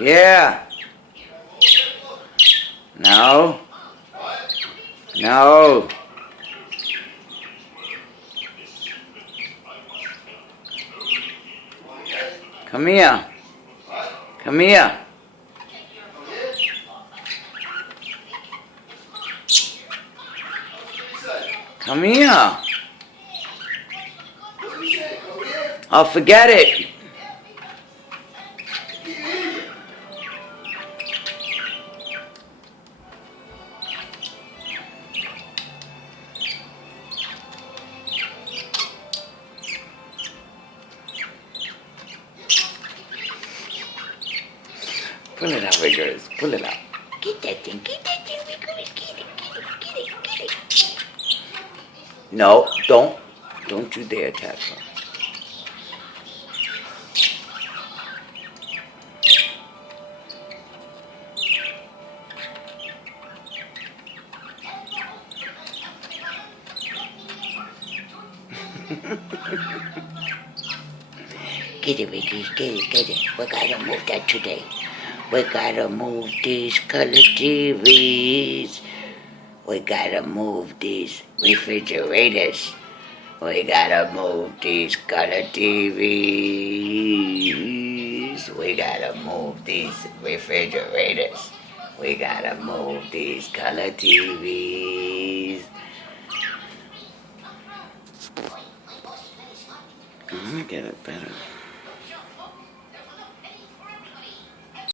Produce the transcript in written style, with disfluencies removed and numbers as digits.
Yeah. No. No. Come here. Come here. Come here. Oh, forget it. Pull it out, Wiggers. Pull it out. Get that thing. Get that thing, Wiggers. Get it. Get it. Get it. Get it. No, don't. Don't you dare tap her. Get it, Wiggers. Get it. Get it. We gotta move that today. We gotta move these color TVs. We gotta move these refrigerators. We gotta move these color TVs. We gotta move these refrigerators. We gotta move these color TVs. I'm gonna get it better.